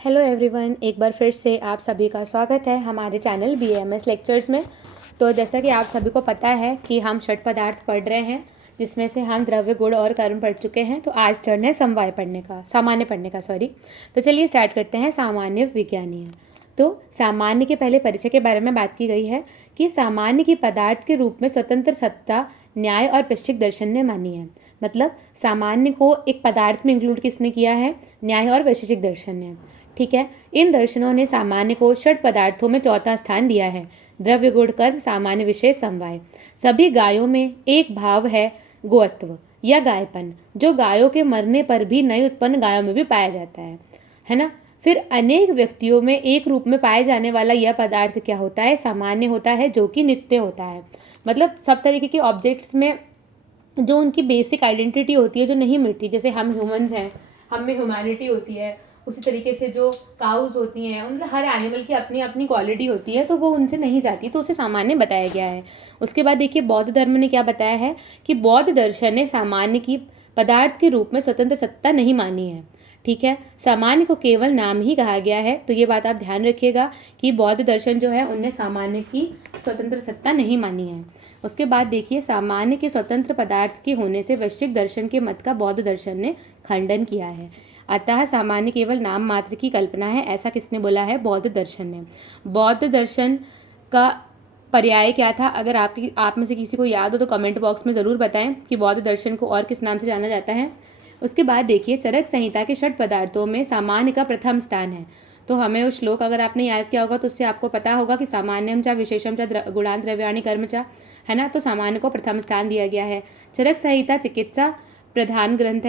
Hello everyone, एक बार फिर से आप सभी का स्वागत है हमारे चैनल BAMS लेक्चर्स में। तो जैसा कि आप सभी को पता है कि हम षट पदार्थ पढ़ रहे हैं, जिसमें से हम द्रव्य, गुण और कर्म पढ़ चुके हैं। तो आज टर्न है सामान्य पढ़ने का। तो चलिए स्टार्ट करते हैं। सामान्य विज्ञानीय। तो सामान्य के पहले परिचय के बारे में बात की गई है कि सामान्य की पदार्थ के रूप में स्वतंत्र सत्ता न्याय और वैश्विक दर्शन ने मानी है। मतलब सामान्य को एक पदार्थ में इंक्लूड किसने किया है? न्याय और वैशेषिक दर्शन ने। ठीक है, इन दर्शनों ने सामान्य को षट पदार्थों में चौथा स्थान दिया है। द्रव्य, गुण, कर्म, सामान्य, विशेष, समवाय। सभी गायों में एक भाव है, गोत्व या गायपन, जो गायों के मरने पर भी नई उत्पन्न गायों में भी पाया जाता है ना। फिर अनेक व्यक्तियों में एक रूप में पाए जाने वाला यह पदार्थ क्या होता है? सामान्य होता है, जो कि नित्य होता है। मतलब सब तरीके के ऑब्जेक्ट्स में जो उनकी बेसिक आइडेंटिटी होती है, जो नहीं मिटती। जैसे हम ह्यूमंस हैं, हम में ह्यूमैनिटी होती है। उसी तरीके से जो काउज होती हैं, मतलब हर एनिमल की अपनी अपनी क्वालिटी होती है, तो वो उनसे नहीं जाती, तो उसे सामान्य बताया गया है। उसके बाद देखिए बौद्ध धर्म ने क्या बताया है कि बौद्ध दर्शन ने सामान्य की पदार्थ के रूप में स्वतंत्र सत्ता नहीं मानी है। ठीक है, सामान्य को केवल नाम ही कहा गया है। तो ये बात आप ध्यान रखिएगा कि बौद्ध दर्शन जो है उनने सामान्य की स्वतंत्र सत्ता नहीं मानी है। उसके बाद देखिए सामान्य के स्वतंत्र पदार्थ के होने से वैश्विक दर्शन के मत का बौद्ध दर्शन ने खंडन किया है। अतः सामान्य केवल नाम मात्र की कल्पना है, ऐसा किसने बोला है? बौद्ध दर्शन ने। बौद्ध दर्शन का पर्याय क्या था? अगर आप में से किसी को याद हो तो कमेंट बॉक्स में ज़रूर बताएं कि बौद्ध दर्शन को और किस नाम से जाना जाता है। उसके बाद देखिए चरक संहिता के षट पदार्थों में सामान्य का प्रथम स्थान है। तो हमें वो श्लोक अगर आपने याद किया होगा तो उससे आपको पता होगा कि सामान्यम चा विशेषम चा गुणान द्रव्याणि कर्म चा, है ना। तो सामान्य को प्रथम स्थान दिया गया है। चरक संहिता चिकित्सा प्रधान ग्रंथ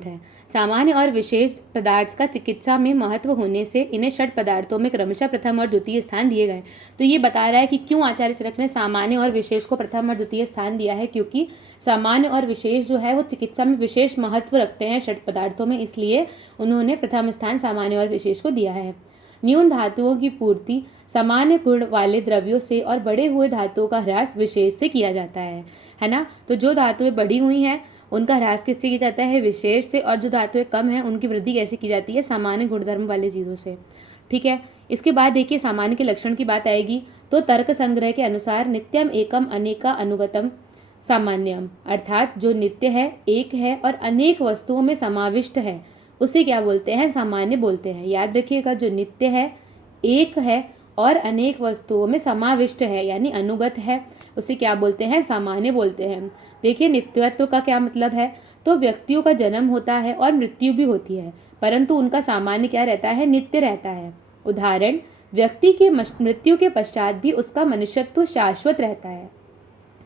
है। सामान्य और विशेष पदार्थ का चिकित्सा में महत्व होने से इन्हें षट पदार्थों में क्रमशः प्रथम और द्वितीय स्थान दिए गए। तो ये बता रहा है कि क्यों आचार्य चरक ने सामान्य और विशेष को प्रथम और द्वितीय स्थान दिया है, क्योंकि सामान्य और विशेष जो है वो चिकित्सा में विशेष महत्व रखते हैं षट पदार्थों में, इसलिए उन्होंने प्रथम स्थान सामान्य और विशेष को दिया है। न्यून धातुओं की पूर्ति सामान्य गुण वाले द्रव्यों से और बढ़े हुए धातुओं का ह्रास विशेष से किया जाता है ना। तो जो धातुएं बढ़ी हुई हैं उनका ह्रास किससे किया जाता है? विशेष से। और जो धातुएं कम हैं उनकी वृद्धि कैसे की जाती है? सामान्य गुणधर्म वाले चीज़ों से। ठीक है, इसके बाद देखिए सामान्य के लक्षण की बात आएगी। तो तर्क संग्रह के अनुसार नित्यम एकम अनेका अनुगतम सामान्यम, अर्थात जो नित्य है, एक है और अनेक वस्तुओं में समाविष्ट है, उसे क्या बोलते हैं? सामान्य बोलते हैं। याद रखिएगा, जो नित्य है, एक है और अनेक वस्तुओं में समाविष्ट है यानी अनुगत है, उसे क्या बोलते हैं? सामान्य बोलते हैं। देखिए नित्यत्व का क्या मतलब है? तो व्यक्तियों का जन्म होता है और मृत्यु भी होती है, परंतु उनका सामान्य क्या रहता है? नित्य रहता है। उदाहरण, व्यक्ति के मृत्यु के पश्चात भी उसका मनुष्यत्व शाश्वत रहता है।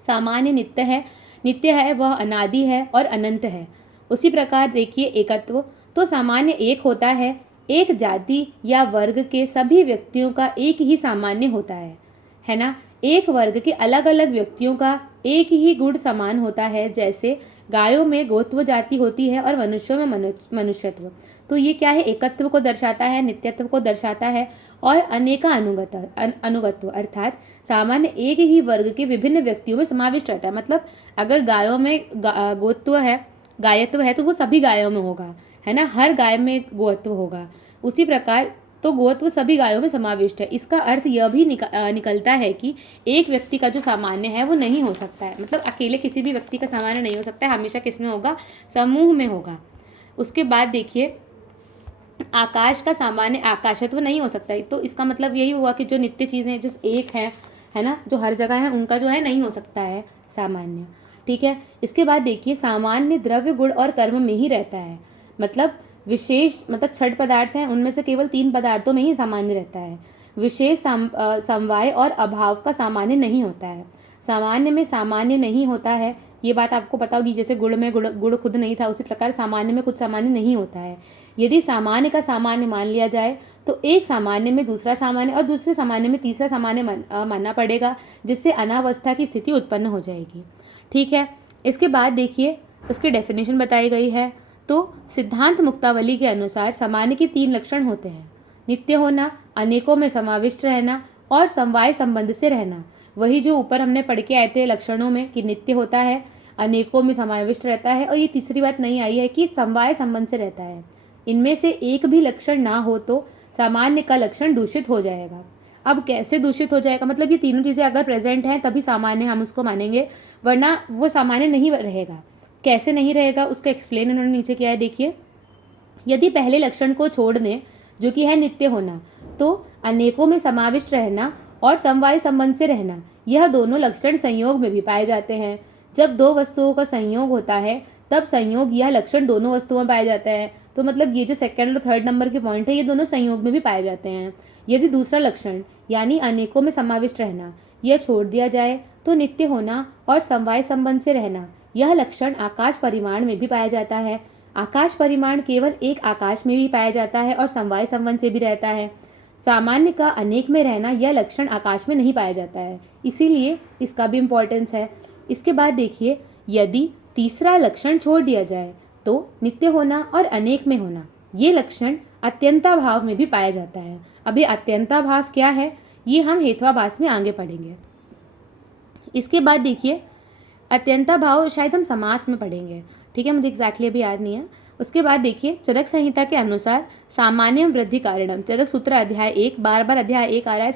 सामान्य नित्य है, वह अनादि है और अनंत है। उसी प्रकार देखिए एकत्व, तो सामान्य एक होता है, एक जाति या वर्ग के सभी व्यक्तियों का एक ही सामान्य होता है ना। एक वर्ग के अलग अलग व्यक्तियों का एक ही गुण समान होता है, जैसे गायों में गोत्व जाति होती है और मनुष्यों में मनुष्यत्व। तो ये क्या है? एकत्व को दर्शाता है, नित्यत्व को दर्शाता है और अनेका अनुगत्व, अर्थात सामान्य एक ही वर्ग के विभिन्न व्यक्तियों में समाविष्ट रहता है। मतलब अगर गायों में गोत्व है, गायत्व है, तो वो सभी गायों में होगा, है ना। हर गाय में गोत्व होगा। उसी प्रकार तो गोत्व सभी गायों में समाविष्ट है। इसका अर्थ यह भी निकलता है कि एक व्यक्ति का जो सामान्य है वो नहीं हो सकता है। मतलब अकेले किसी भी व्यक्ति का सामान्य नहीं हो सकता है, हमेशा किसमें होगा? समूह में होगा। उसके बाद देखिए आकाश का सामान्य आकाशत्व नहीं हो सकता है। तो इसका मतलब यही हुआ कि जो नित्य चीज़ें जो एक है ना, जो हर जगह है, उनका जो है नहीं हो सकता है सामान्य। ठीक है, इसके बाद देखिए सामान्य द्रव्य, गुण और कर्म में ही रहता है। मतलब विशेष, मतलब छठ पदार्थ हैं, उनमें से केवल 3 पदार्थों में ही सामान्य रहता है। विशेष समवाय और अभाव का सामान्य नहीं होता है। सामान्य में सामान्य नहीं होता है, ये बात आपको पता होगी। जैसे गुण में गुण खुद नहीं था, उसी प्रकार सामान्य में कुछ सामान्य नहीं होता है। यदि सामान्य का सामान्य मान लिया जाए तो एक सामान्य में दूसरा सामान्य और दूसरे सामान्य में तीसरा सामान्य मानना पड़ेगा, जिससे अनावस्था की स्थिति उत्पन्न हो जाएगी। ठीक है, इसके बाद देखिए उसकी डेफिनेशन बताई गई है। तो सिद्धांत मुक्तावली के अनुसार सामान्य के 3 लक्षण होते हैं: नित्य होना, अनेकों में समाविष्ट रहना और समवाय संबंध से रहना। वही जो ऊपर हमने पढ़ के आए थे लक्षणों में कि नित्य होता है, अनेकों में समाविष्ट रहता है, और ये तीसरी बात नहीं आई है कि समवाय संबंध से रहता है। इनमें से एक भी लक्षण ना हो तो सामान्य का लक्षण दूषित हो जाएगा। अब कैसे दूषित हो जाएगा, मतलब ये तीनों चीज़ें अगर प्रेजेंट हैं तभी सामान्य हम उसको मानेंगे, वरना वो सामान्य नहीं रहेगा। कैसे नहीं रहेगा उसका एक्सप्लेन इन्होंने नीचे किया है, देखिए। यदि पहले लक्षण को छोड़ दें, जो कि है नित्य होना, तो अनेकों में समाविष्ट रहना और समवाय संबंध से रहना, यह दोनों लक्षण संयोग में भी पाए जाते हैं। जब दो वस्तुओं का संयोग होता है तब संयोग यह लक्षण दोनों वस्तुओं में पाया जाता है। तो मतलब ये जो सेकंड और थर्ड नंबर के पॉइंट है, ये दोनों संयोग में भी पाए जाते हैं। यदि दूसरा लक्षण यानी अनेकों में समाविष्ट रहना यह छोड़ दिया जाए तो नित्य होना और समवाय संबंध से रहना, यह लक्षण आकाश परिमाण में भी पाया जाता है। आकाश परिमाण केवल एक आकाश में भी पाया जाता है और समवाय संबंध से भी रहता है। सामान्य का अनेक में रहना यह लक्षण आकाश में नहीं पाया जाता है, इसीलिए इसका भी इम्पोर्टेंस है। इसके बाद देखिए, यदि तीसरा लक्षण छोड़ दिया जाए तो नित्य होना और अनेक में होना, ये लक्षण अत्यंताभाव में भी पाया जाता है। अब ये अत्यंताभाव क्या है, ये हम हेत्वाभास में आगे पढ़ेंगे। इसके बाद देखिए, अत्यंताभाव शायद हम समास में पढ़ेंगे, ठीक है, मुझे एग्जैक्टली अभी याद नहीं है। उसके बाद देखिए, चरक संहिता के अनुसार सामान्य वृद्धि कारणम, चरक सूत्र अध्याय 1, बार अध्याय 1 आ रहा है,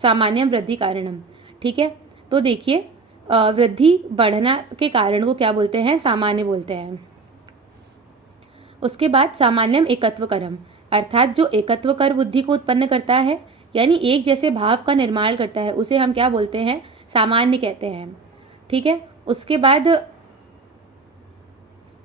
सामान्य वृद्धि कारणम, ठीक है। तो देखिए, वृद्धि बढ़ना के कारण को क्या बोलते हैं, सामान्य बोलते हैं। उसके बाद सामान्यम एकत्व करम, अर्थात जो एकत्व कर बुद्धि को उत्पन्न करता है, यानी एक जैसे भाव का निर्माण करता है, उसे हम क्या बोलते हैं, सामान्य कहते हैं, ठीक है। उसके बाद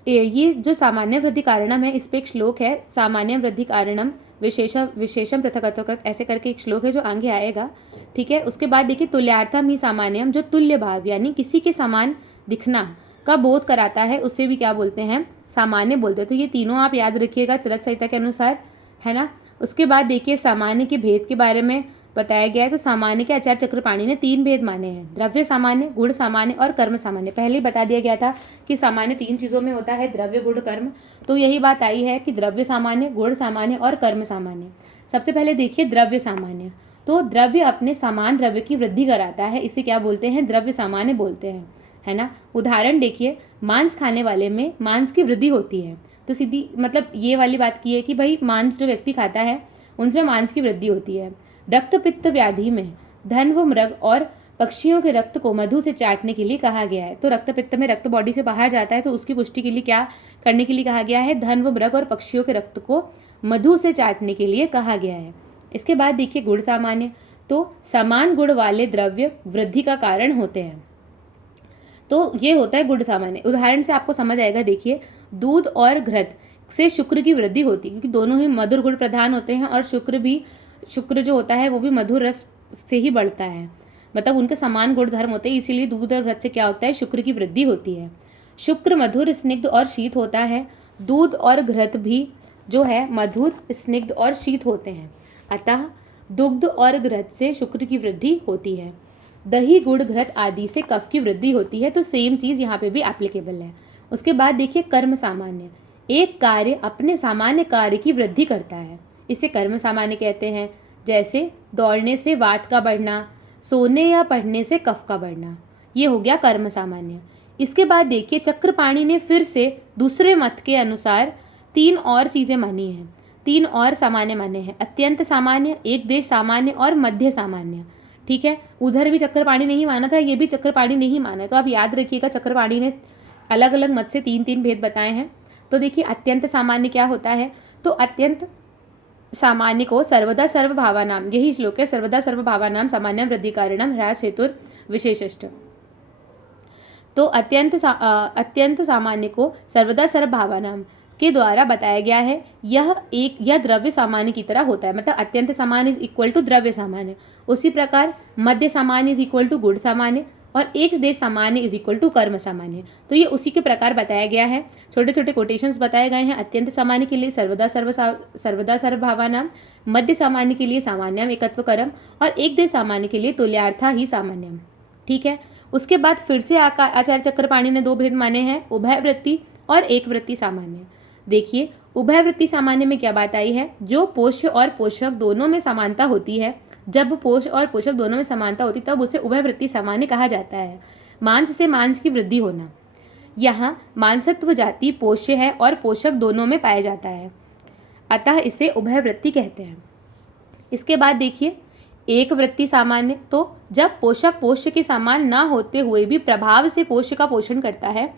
ये जो सामान्य वृद्धि कारणम है, इस पे एक श्लोक है, सामान्य वृद्धि कारणम विशेषम पृथकत्वकृत, ऐसे करके एक श्लोक है जो आगे आएगा, ठीक है। उसके बाद देखिए, तुल्यार्थम ही सामान्यम, जो तुल्य भाव यानी किसी के समान दिखना का बोध कराता है, उसे भी क्या बोलते हैं, सामान्य बोलते हैं। तो ये तीनों आप याद रखिएगा चरक संहिता के अनुसार, है ना। उसके बाद देखिए, सामान्य के भेद के बारे में बताया गया है। तो सामान्य के आचार्य चक्रपाणि ने 3 भेद माने हैं, द्रव्य सामान्य, गुण सामान्य और कर्म सामान्य। पहले ही बता दिया गया था कि सामान्य 3 चीज़ों में होता है, द्रव्य, गुण, कर्म। तो यही बात आई है कि द्रव्य सामान्य, गुण सामान्य और कर्म सामान्य। सबसे पहले देखिए द्रव्य सामान्य। तो द्रव्य अपने समान द्रव्य की वृद्धि कराता है, इसे क्या बोलते हैं, द्रव्य सामान्य बोलते हैं, है ना। उदाहरण देखिए, मांस खाने वाले में मांस की वृद्धि होती है। तो सीधी मतलब ये वाली बात की है कि भाई मांस जो व्यक्ति खाता है उनमें मांस की वृद्धि होती है। रक्त पित्त व्याधि में धन व मृग और पक्षियों के रक्त को मधु से चाटने के लिए कहा गया है। तो रक्त पित्त में रक्त बॉडी से बाहर जाता है, तो उसकी पुष्टि के लिए क्या करने के लिए कहा गया है, धन व मृग और पक्षियों के रक्त को मधु से चाटने के लिए कहा गया है। इसके बाद देखिए गुण सामान्य। तो समान गुण वाले द्रव्य वृद्धि का कारण होते हैं, तो ये होता है गुण सामान्य। उदाहरण से आपको समझ आएगा, देखिए दूध और घृत से शुक्र की वृद्धि होती है, क्योंकि दोनों ही मधुर गुण प्रधान होते हैं और शुक्र जो होता है वो भी मधुर रस से ही बढ़ता है, मतलब उनके समान गुण धर्म होते हैं, इसीलिए दूध और घृत से क्या होता है, शुक्र की वृद्धि होती है। शुक्र मधुर, स्निग्ध और शीत होता है, दूध और घृत भी जो है मधुर, स्निग्ध और शीत होते हैं, अतः दुग्ध और घृत से शुक्र की वृद्धि होती है। दही, गुड़, घृत आदि से कफ की वृद्धि होती है। तो सेम चीज़ यहाँ पे भी एप्लीकेबल है। उसके बाद देखिए कर्म सामान्य। एक कार्य अपने सामान्य कार्य की वृद्धि करता है, इसे कर्म सामान्य कहते हैं। जैसे दौड़ने से वात का बढ़ना, सोने या पढ़ने से कफ का बढ़ना, ये हो गया कर्म सामान्य। इसके बाद देखिए चक्रपाणि ने फिर से दूसरे मत के अनुसार 3 और चीज़ें मानी हैं, 3 और सामान्य माने हैं, अत्यंत सामान्य, एक देश सामान्य और मध्य सामान्य, ठीक है। उधर भी चक्रपाणि नहीं माना था, ये भी चक्रपाणि नहीं माना, तो आप याद रखिएगा चक्रपाणि ने अलग अलग मत से 3-3 भेद बताए हैं। तो देखिए अत्यंत सामान्य क्या होता है, तो अत्यंत सामान्य को सर्वदा सर्वभावानाम, यही श्लोक है, सर्वदा सर्वभावानाम सामान्य वृद्धि कारणम ह्रास हेतुर विशेषष्ट। तो अत्यंत सामान्य को सर्वदा सर्वभावानाम के द्वारा बताया गया है। यह द्रव्य सामान्य की तरह होता है, मतलब अत्यंत सामान्य इज इक्वल टू द्रव्य सामान्य। उसी प्रकार मध्य सामान्य इज इक्वल टू गुण सामान्य और एक देश सामान्य इज इक्वल टू कर्म सामान्य। तो ये उसी के प्रकार बताया गया है। छोटे छोटे कोटेशंस बताए गए हैं। अत्यंत सामान्य के लिए सर्वदा सर्वभावानाम, मध्य सामान्य के लिए सामान्यम एकत्व करम और एक देश सामान्य के लिए तुल्यार्था ही सामान्यम, ठीक है। उसके बाद फिर से आचार्य चक्रपाणि ने 2 भेद माने हैं, उभय वृत्ति और एक वृत्ति सामान्य। देखिए उभय वृत्ति सामान्य में क्या बात आई है, जो पोष्य और पोषक दोनों में समानता होती है, जब पोष और पोषक दोनों में समानता होती तब उसे उभय वृत्ति सामान्य कहा जाता है। मांस से मांस की वृद्धि होना, यहाँ मांसत्व जाति पोष्य है और पोषक दोनों में पाया जाता है, अतः इसे उभयवृत्ति कहते हैं। इसके बाद देखिए एक वृत्ति सामान्य, तो जब पोषक पोष्य के समान ना होते हुए भी प्रभाव से पोष्य का पोषण करता है,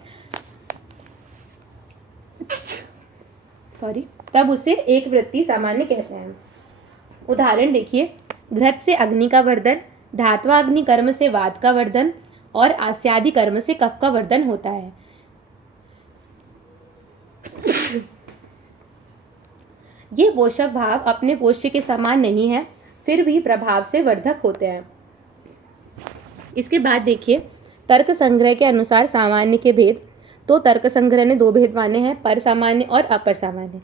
तब उसे एक वृत्ति सामान्य कहते हैं। उदाहरण देखिए, घृत से अग्नि का वर्धन, धात्वाग्नि कर्म से वात का वर्धन और आस्यादि कर्म से कफ का वर्धन होता है। ये पोषक भाव अपने पोष्य के समान नहीं है, फिर भी प्रभाव से वर्धक होते हैं। इसके बाद देखिए तर्क संग्रह के अनुसार सामान्य के भेद। तो तर्क संग्रह ने दो भेद माने हैं, पर सामान्य और अपर सामान्य।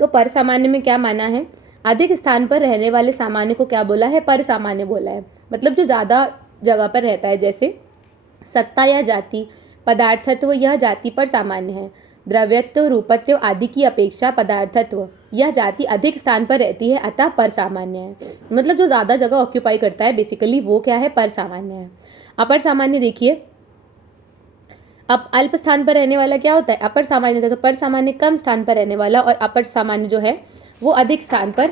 तो पर सामान्य में क्या माना है, अधिक स्थान पर रहने वाले सामान्य को क्या बोला है, पर सामान्य बोला है। मतलब जो ज़्यादा जगह पर रहता है, जैसे सत्ता या जाति, पदार्थत्व यह जाति पर सामान्य है, द्रव्यत्व रूपत्व आदि की अपेक्षा पदार्थत्व यह जाति अधिक स्थान पर रहती है, अतः पर सामान्य है। मतलब जो ज़्यादा जगह ऑक्यूपाई करता है बेसिकली वो क्या है, पर सामान्य है। अपर सामान्य देखिए, अब अल्प स्थान पर रहने वाला क्या होता है, अपर सामान्य होता है। तो पर सामान्य कम स्थान पर रहने वाला और अपर सामान्य जो है वो अधिक स्थान पर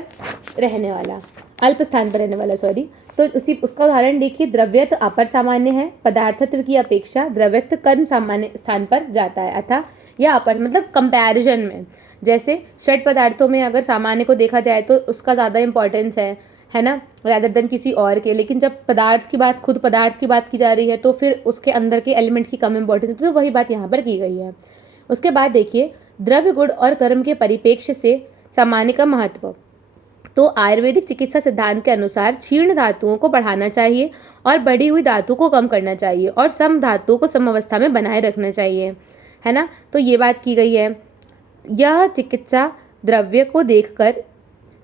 रहने वाला, अल्प स्थान पर रहने वाला, सॉरी। तो उसका उदाहरण देखिए, द्रव्यत्व अपर सामान्य है, पदार्थत्व की अपेक्षा द्रव्यत्व कम सामान्य स्थान पर जाता है, अतः यह अपर, मतलब कंपैरिजन में। जैसे षट पदार्थों में अगर सामान्य को देखा जाए तो उसका ज़्यादा इंपॉर्टेंस है ना, रैदर देन किसी और के। लेकिन जब पदार्थ की बात, खुद पदार्थ की बात की जा रही है तो फिर उसके अंदर के एलिमेंट की कम इंपॉर्टेंस, तो वही बात यहाँ पर की गई है। उसके बाद देखिए द्रव्य गुण और कर्म के परिप्रेक्ष्य से सामान्य का महत्व। तो आयुर्वेदिक चिकित्सा सिद्धांत के अनुसार क्षीण धातुओं को बढ़ाना चाहिए और बढ़ी हुई धातु को कम करना चाहिए और सम धातुओं को समवस्था में बनाए रखना चाहिए, है ना। तो ये बात की गई है। यह चिकित्सा द्रव्य को देखकर,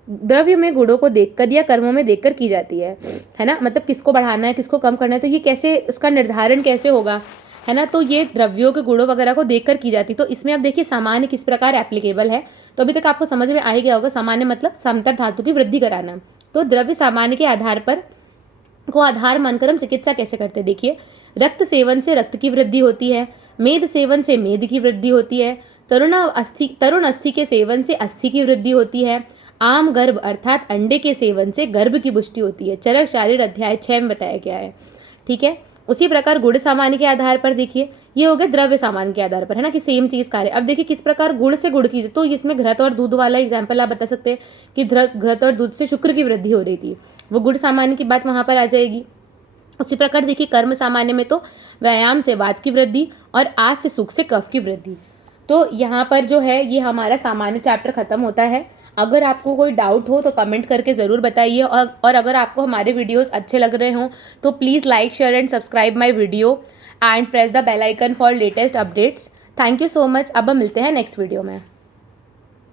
द्रव्य में गुणों को देखकर या कर्मों में देखकर की जाती है ना। मतलब किसको बढ़ाना है किसको कम करना है, तो ये कैसे, उसका निर्धारण कैसे होगा, है ना। तो ये द्रव्यों के गुणों वगैरह को देखकर की जाती। तो इसमें अब देखिए सामान्य किस प्रकार एप्लीकेबल है। तो अभी तक आपको समझ में आ ही गया होगा, सामान्य मतलब समतर धातु की वृद्धि कराना। तो द्रव्य सामान्य के आधार पर को आधार मानकर हम चिकित्सा कैसे करते हैं, देखिए रक्त सेवन से रक्त की वृद्धि होती है, मेद सेवन से मेद की वृद्धि होती है, तरुण अस्थि के सेवन से अस्थि की वृद्धि होती है, आम गर्भ अर्थात अंडे के सेवन से गर्भ की पुष्टि होती है। चरक शारीर अध्याय 6 में बताया गया है, ठीक है। उसी प्रकार गुण सामान्य के आधार पर देखिए, ये हो गया द्रव्य सामान्य के आधार पर, है ना, कि सेम चीज़ कार्य। अब देखिए किस प्रकार गुण से गुण की, तो इसमें घृत और दूध वाला एग्जाम्पल आप बता सकते हैं कि घृत और दूध से शुक्र की वृद्धि हो रही थी, वो गुण सामान्य की बात वहाँ पर आ जाएगी। उसी प्रकार देखिए कर्म सामान्य में तो व्यायाम से वात की वृद्धि और आज से सुख से कफ की वृद्धि। तो यहाँ पर जो है ये हमारा सामान्य चैप्टर खत्म होता है। अगर आपको कोई डाउट हो तो कमेंट करके ज़रूर बताइए, और अगर आपको हमारे वीडियोस अच्छे लग रहे हों तो please like share and subscribe my video and press the bell icon for latest updates. Thank you so much. अब हम मिलते हैं नेक्स्ट वीडियो में।